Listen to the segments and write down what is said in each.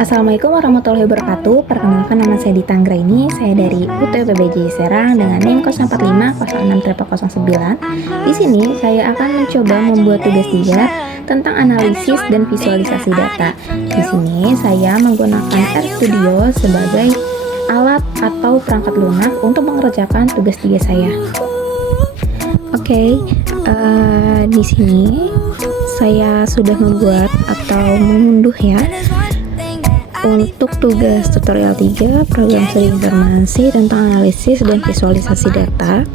Assalamualaikum warahmatullahi wabarakatuh. Perkenalkan, nama saya Dita Anggraini. Saya dari UTBPJ Serang dengan NIM 045060009. Di sini saya akan mencoba membuat tugas 3 tentang analisis dan visualisasi data. Di sini saya menggunakan RStudio sebagai alat atau perangkat lunak untuk mengerjakan tugas 3 saya. Oke, di sini saya sudah membuat atau mengunduh ya. Untuk tugas tutorial 3, program studi informasi tentang analisis dan visualisasi data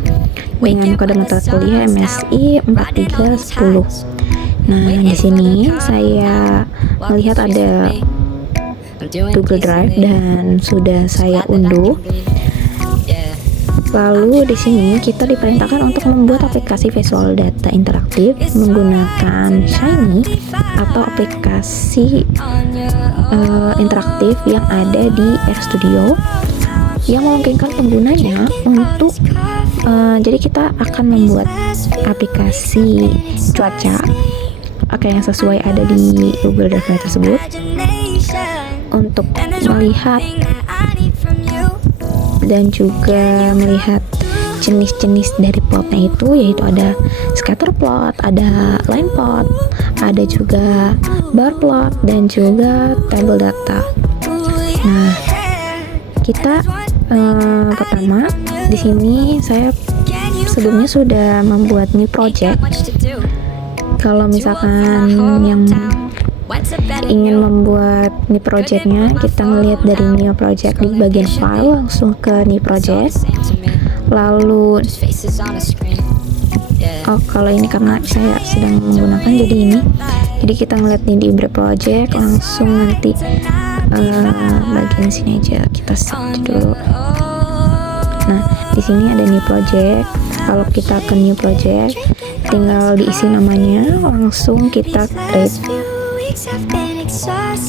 dengan kode mata kuliah MSI 4310. Nah, di sini saya melihat ada Google Drive dan sudah saya unduh. Lalu di sini kita diperintahkan untuk membuat aplikasi visual data interaktif menggunakan Shiny atau aplikasi interaktif yang ada di RStudio yang memungkinkan penggunanya untuk jadi kita akan membuat aplikasi cuaca yang sesuai ada di Google Drive tersebut untuk melihat dan juga melihat jenis-jenis dari plotnya itu, yaitu ada scatter plot, ada line plot, ada juga bar plot dan juga table data. Nah, kita pertama di sini saya sebelumnya sudah membuat new project. Kalau misalkan yang ingin membuat new projectnya, kita melihat dari new project di bagian file langsung ke new project. Lalu kalau ini karena saya sedang menggunakan jadi kita ngeliat di new project langsung nanti bagian sini aja kita set dulu. Nah, di sini ada new project. Kalau kita ke new project tinggal diisi namanya, langsung kita create.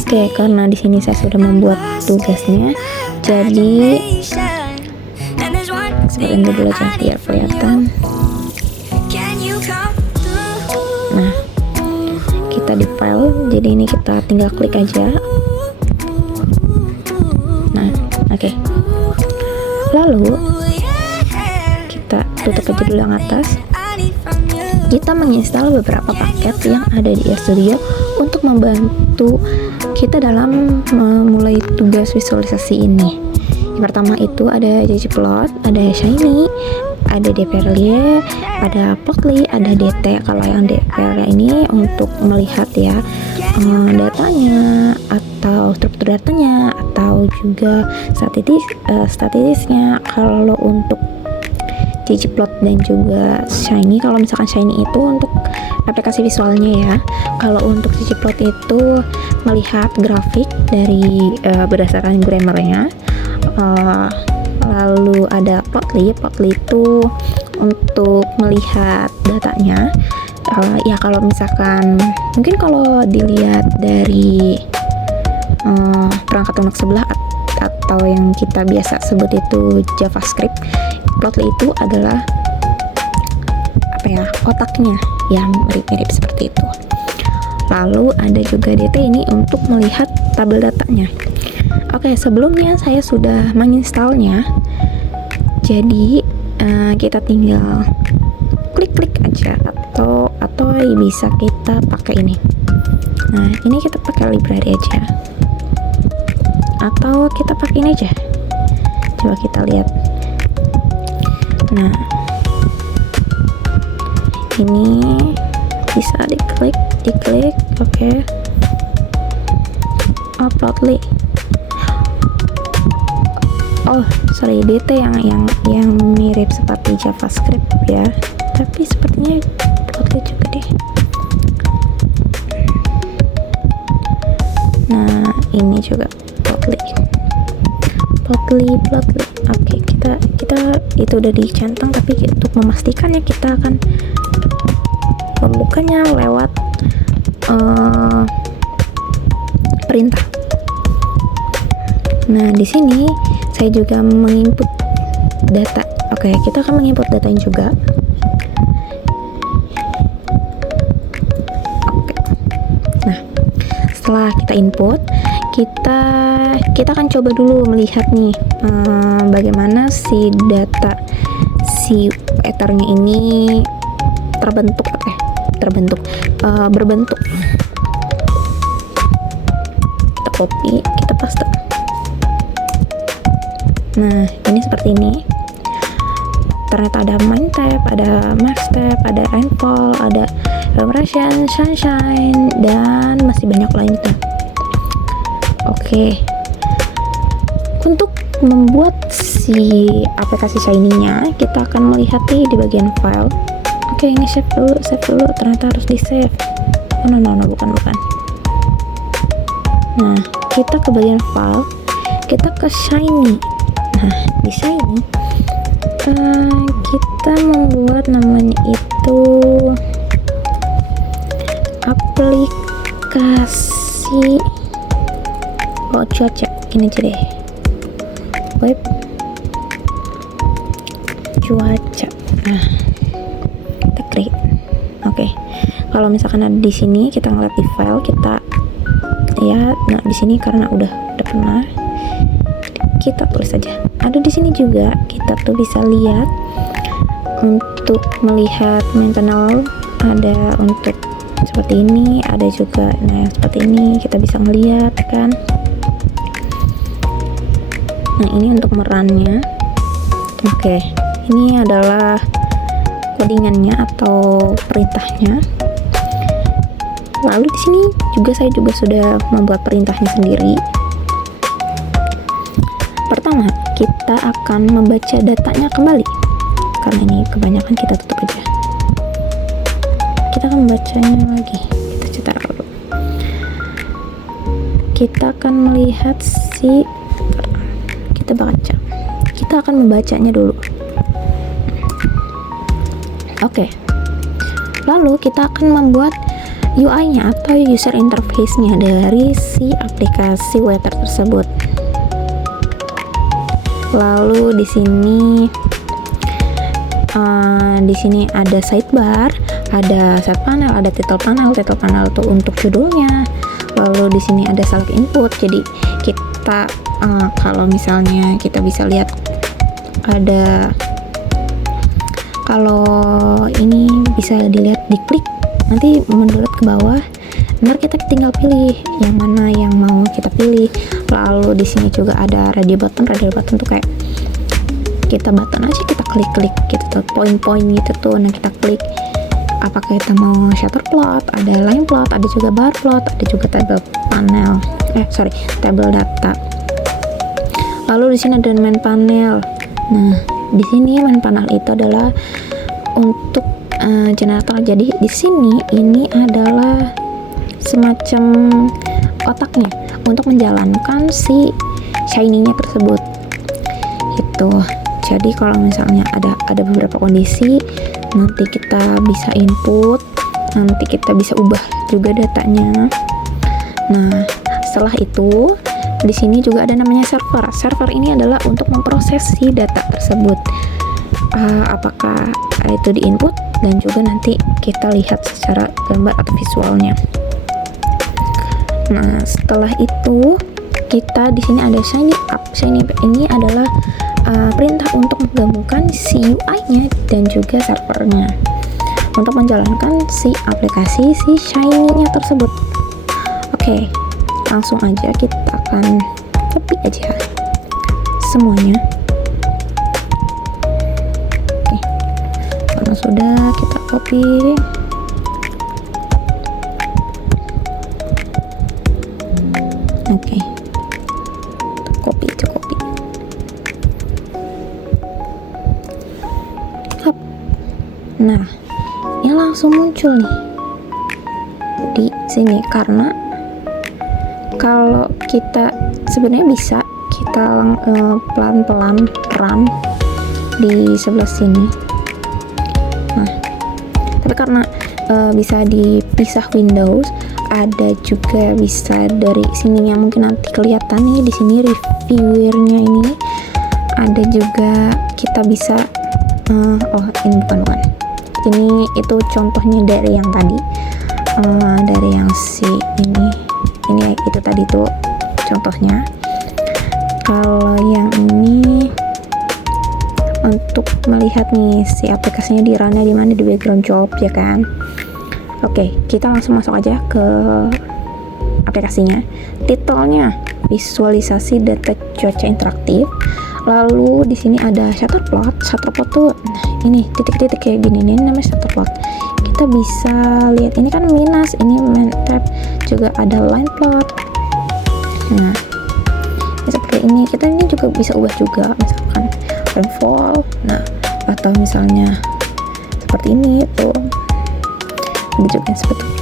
Oke, karena di sini saya sudah membuat tugasnya, jadi seperti ini dulu aja biar kelihatan. Nah, kita di file, jadi ini kita tinggal klik aja. Nah, oke. Lalu kita tutup aja dulu yang atas. Kita menginstal beberapa paket yang ada di RStudio untuk membantu kita dalam memulai tugas visualisasi ini. Yang pertama itu ada ggplot, ada Shiny, ada dprl, ada plotly, ada dt. Kalau yang dprl ini untuk melihat ya datanya atau struktur datanya atau juga statistiknya. Kalau untuk ggplot dan juga Shiny, kalau misalkan Shiny itu untuk aplikasi visualnya ya. Kalau untuk ggplot itu melihat grafik dari berdasarkan grammarnya. Lalu ada plotly itu untuk melihat datanya. Ya kalau misalkan mungkin kalau dilihat dari perangkat lunak sebelah atau yang kita biasa sebut itu JavaScript, plotly itu adalah otaknya yang mirip-mirip seperti itu. Lalu ada juga dt ini untuk melihat tabel datanya. Oke, sebelumnya saya sudah menginstalnya, jadi kita tinggal klik-klik aja atau bisa kita pakai ini. Nah, ini kita pakai library aja atau kita pakai ini aja. Coba kita lihat. Nah, ini bisa diklik, oke. Plotly. Sorry, dt yang mirip seperti JavaScript ya. Tapi sepertinya plotly juga deh. Nah, ini juga plotly. Oke, kita itu udah dicentang, tapi untuk memastikannya kita akan membukanya lewat perintah. Nah, di sini saya juga menginput data. Oke, kita akan menginput datanya juga. Oke. Nah, setelah kita input, kita akan coba dulu melihat nih bagaimana si data si ethernya ini berbentuk. Kita copy, kita paste. Nah, ini seperti ini. Ternyata ada main tab, ada max tab, ada rainfall, ada vibration, sunshine, dan masih banyak lainnya. Oke. Untuk membuat si aplikasi Shiny-nya, kita akan melihat nih di bagian file. Oke, ini save dulu. Ternyata harus di save. No, bukan. Nah, kita ke bagian file, kita ke Shiny. Nah, di Shiny kita membuat namanya itu aplikasi cuaca. Ini aja deh, web cuaca. Nah, kita create. Oke. Kalau misalkan ada di sini, kita ngeliat di file, kita ya, nah di sini karena udah pernah, kita tulis aja. Ada di sini juga, kita tuh bisa lihat untuk melihat main panel, ada untuk seperti ini, ada juga nah seperti ini, kita bisa ngelihat kan. Nah, ini untuk merannya. Oke, ini adalah codingannya atau perintahnya. Lalu di sini saya juga sudah membuat perintahnya sendiri. Pertama, kita akan membaca datanya kembali. Karena ini kebanyakan, kita tutup aja. Kita akan membacanya lagi. Kita cetak dulu. Kita akan melihat kita baca. Kita akan membacanya dulu. Oke. Lalu kita akan membuat UI-nya atau user interface-nya dari si aplikasi weather tersebut. Lalu di sini ada sidebar, ada set panel, ada title panel. Title panel itu untuk judulnya. Lalu di sini ada select input. Jadi kita kalau misalnya kita bisa lihat ada, kalau ini bisa dilihat, diklik nanti menurut ke bawah. Ntar kita tinggal pilih yang mana yang mau kita pilih. Lalu di sini juga ada radio button. Radio button tuh kayak kita button aja, kita klik gitu tuh, poin-poin gitu tuh. Nah, kita klik apakah kita mau shutter plot, ada line plot, ada juga bar plot, ada juga table panel. Table data. Lalu di sini ada main panel. Nah, di sini main panel itu adalah untuk generator. Jadi di sini ini adalah semacam otaknya untuk menjalankan si Shiny-nya tersebut. Gitu. Jadi kalau misalnya ada beberapa kondisi, nanti kita bisa input, nanti kita bisa ubah juga datanya. Nah, setelah itu di sini juga ada namanya server. Server ini adalah untuk memproses si data tersebut. Apakah itu di input, dan juga nanti kita lihat secara gambar atau visualnya. Nah, setelah itu kita di sini ada Shiny App. Shiny App ini adalah perintah untuk menggabungkan si UI-nya dan juga servernya untuk menjalankan si aplikasi si Shiny-nya tersebut. Oke, langsung aja kita akan copy aja semuanya. Oke, karena sudah kita copy. Oke, copy. Nah, ini langsung muncul nih di sini, karena kalau kita sebenarnya bisa kita pelan-pelan run di sebelah sini. Nah, tapi karena bisa dipisah Windows, ada juga bisa dari sininya, mungkin nanti kelihatan nih di sini reviewernya ini. Ada juga kita bisa ini bukan. Ini itu contohnya dari yang tadi, dari yang si ini itu tadi tuh contohnya. Kalau yang ini untuk melihat nih si aplikasinya di runnya di mana, di background job ya kan. Oke, kita langsung masuk aja ke aplikasinya. Titelnya visualisasi data cuaca interaktif. Lalu di sini ada shutter plot. Shutter plot tuh ini titik-titik kayak gini, ini namanya shutter plot. Kita bisa lihat ini kan minus, ini main tab, juga ada line plot. Nah, seperti ini. Kita ini juga bisa ubah juga, misalkan rainfall. Nah, atau misalnya seperti ini tuh. Ada juga yang seperti ini.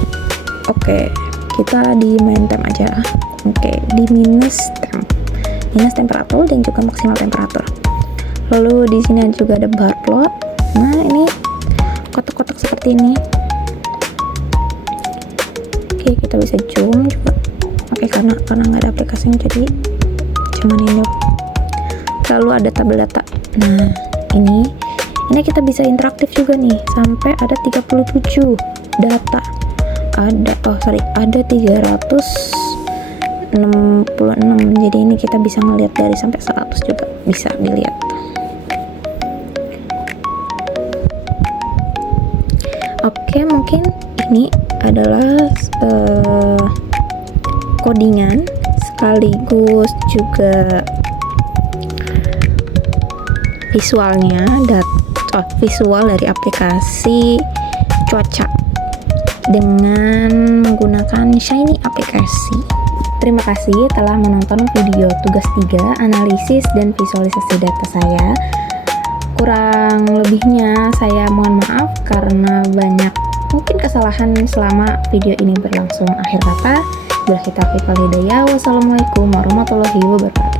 Oke, kita di main temp aja. Oke, di minus temperatur dan juga maksimal temperatur. Lalu di sini juga ada bar plot. Nah, ini kotak-kotak seperti ini. Oke, kita bisa zoom juga. Oke, karena nggak ada aplikasinya jadi cuman ini. Lalu ada tabel data. Nah, ini kita bisa interaktif juga nih, sampai ada 37 data. Ada 366. Jadi ini kita bisa melihat dari sampai 100 juga bisa dilihat. Oke, mungkin ini adalah codingan sekaligus juga visualnya, visual dari aplikasi cuaca dengan menggunakan Shiny aplikasi. Terima kasih telah menonton video tugas 3 analisis dan visualisasi data saya. Kurang lebihnya saya mohon maaf karena banyak mungkin kesalahan selama video ini berlangsung. Akhir kata, bila kita hidayah, wassalamualaikum warahmatullahi wabarakatuh.